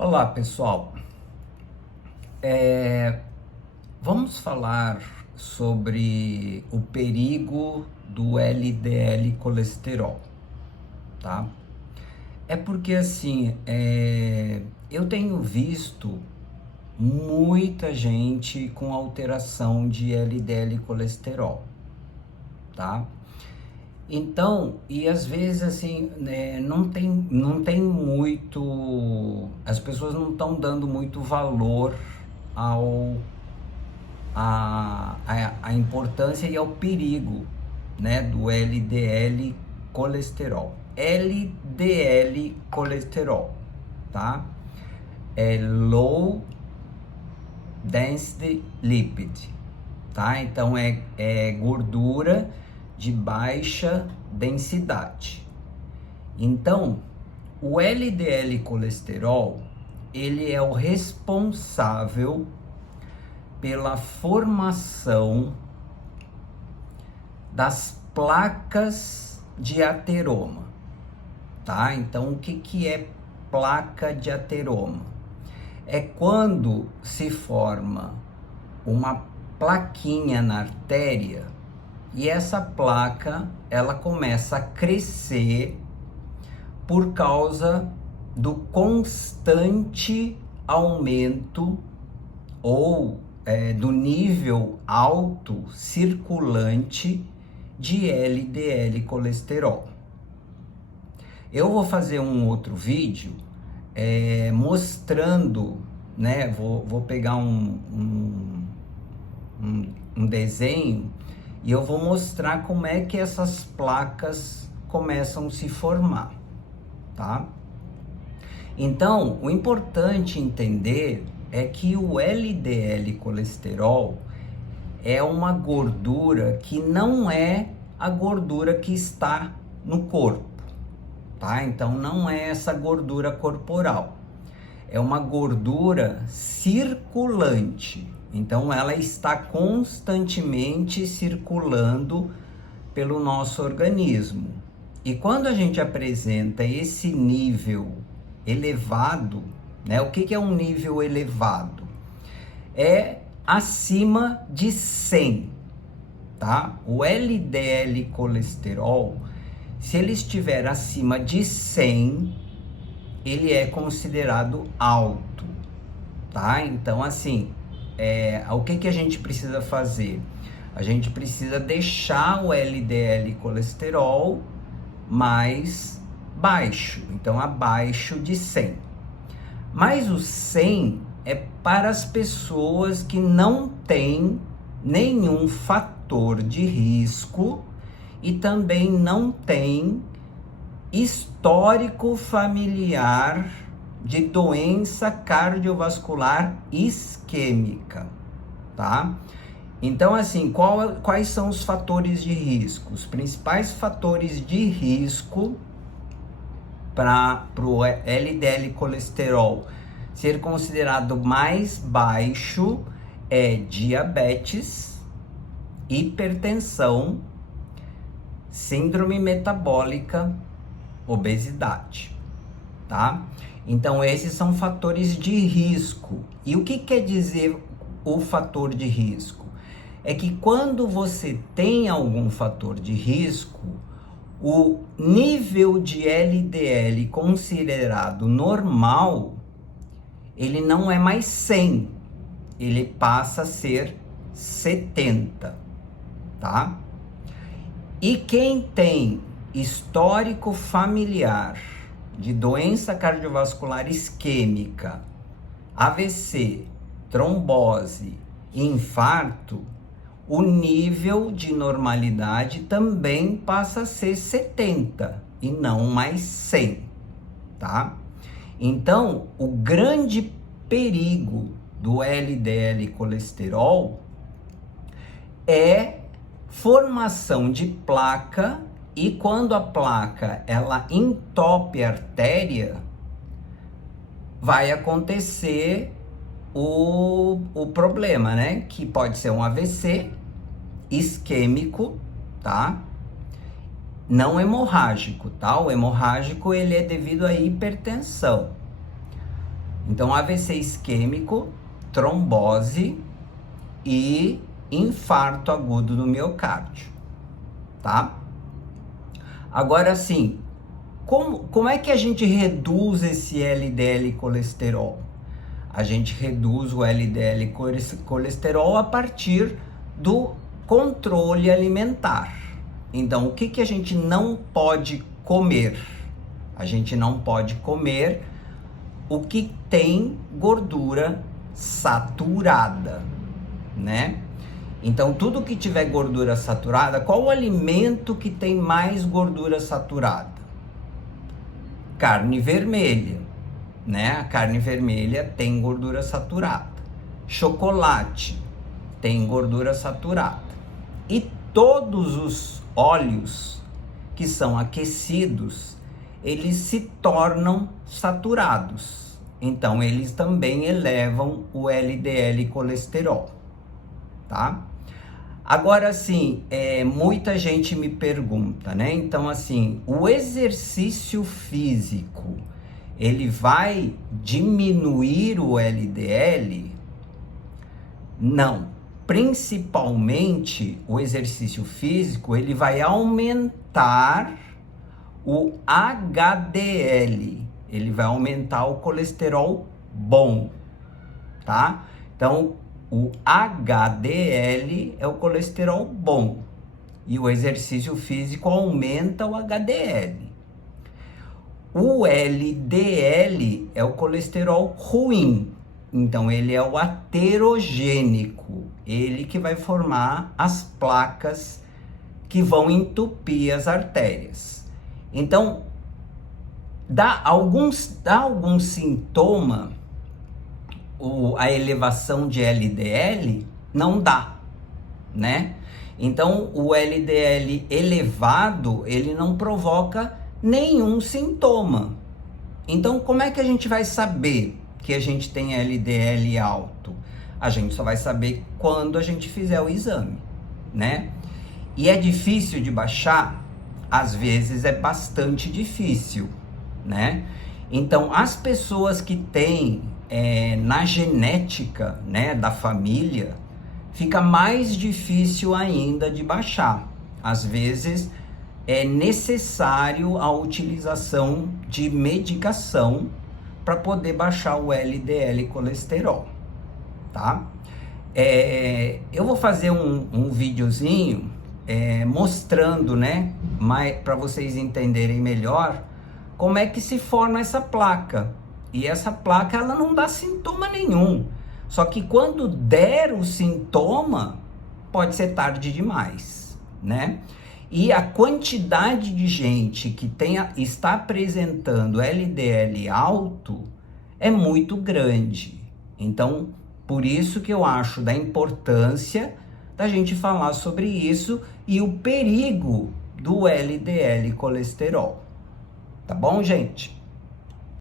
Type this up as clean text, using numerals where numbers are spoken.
Olá, pessoal. Vamos falar sobre o perigo do LDL colesterol, tá? É porque assim, eu tenho visto muita gente com alteração de LDL colesterol, tá? Então, e às vezes assim, né, não tem muito, as pessoas não estão dando muito valor ao a importância e ao perigo, né, do LDL colesterol. LDL colesterol, tá? É low density lipid, tá? Então é gordura de baixa densidade. Então, o LDL colesterol, ele é o responsável pela formação das placas de ateroma, tá? Então, o que é placa de ateroma? É quando se forma uma plaquinha na artéria e essa placa, ela começa a crescer por causa do constante aumento ou do nível alto circulante de LDL colesterol. Eu vou fazer um outro vídeo mostrando, né? Vou pegar um desenho e eu vou mostrar como é que essas placas começam a se formar, tá? Então, o importante entender é que o LDL colesterol é uma gordura que não é a gordura que está no corpo, tá? Então, não é essa gordura corporal. É uma gordura circulante. Então, ela está constantemente circulando pelo nosso organismo. E quando a gente apresenta esse nível elevado, né? O que é um nível elevado? É acima de 100, tá? O LDL colesterol, se ele estiver acima de 100, ele é considerado alto, tá? Então, assim, o que a gente precisa fazer? A gente precisa deixar o LDL colesterol mais baixo, então abaixo de 100. Mas o 100 é para as pessoas que não têm nenhum fator de risco e também não têm histórico familiar de doença cardiovascular isquêmica, tá? Então, assim, quais são os fatores de risco? Os principais fatores de risco para o LDL colesterol ser considerado mais baixo é diabetes, hipertensão, síndrome metabólica, obesidade, tá? Então, esses são fatores de risco. E o que quer dizer o fator de risco? É que quando você tem algum fator de risco, o nível de LDL considerado normal, ele não é mais 100, ele passa a ser 70, tá? E quem tem histórico familiar de doença cardiovascular isquêmica, AVC, trombose e infarto, o nível de normalidade também passa a ser 70 e não mais 100, tá? Então, o grande perigo do LDL colesterol é formação de placa, e quando a placa ela entope a artéria, vai acontecer o problema, né? Que pode ser um AVC isquêmico, tá? Não hemorrágico, tá? O hemorrágico, ele é devido à hipertensão. Então, AVC isquêmico, trombose e infarto agudo do miocárdio, tá? Agora, assim, como é que a gente reduz esse LDL colesterol? A gente reduz o LDL colesterol a partir do controle alimentar. Então, o que a gente não pode comer? A gente não pode comer o que tem gordura saturada, né? Então, tudo que tiver gordura saturada, qual o alimento que tem mais gordura saturada? Carne vermelha, né? A carne vermelha tem gordura saturada. Chocolate tem gordura saturada. E todos os óleos que são aquecidos, eles se tornam saturados. Então, eles também elevam o LDL colesterol, tá? Agora, assim, muita gente me pergunta, né? Então, assim, o exercício físico, ele vai diminuir o LDL? Não. Principalmente, o exercício físico, ele vai aumentar o HDL. Ele vai aumentar o colesterol bom, tá? Então, o HDL é o colesterol bom e o exercício físico aumenta o HDL. O LDL é o colesterol ruim, então ele é o aterogênico, ele que vai formar as placas que vão entupir as artérias. Então, dá algum sintoma a elevação de LDL? Não dá, né? Então, o LDL elevado, ele não provoca nenhum sintoma. Então, como é que a gente vai saber que a gente tem LDL alto? A gente só vai saber quando a gente fizer o exame, né? E é difícil de baixar? Às vezes é bastante difícil, né? Então, as pessoas que têm na genética, né, da família, fica mais difícil ainda de baixar. Às vezes é necessário a utilização de medicação para poder baixar o LDL colesterol, tá? Eu vou fazer um videozinho mostrando, né, para vocês entenderem melhor como é que se forma essa placa. E essa placa, ela não dá sintoma nenhum. Só que quando der o sintoma, pode ser tarde demais, né? E a quantidade de gente que está apresentando LDL alto é muito grande. Então, por isso que eu acho da importância da gente falar sobre isso e o perigo do LDL colesterol. Tá bom, gente?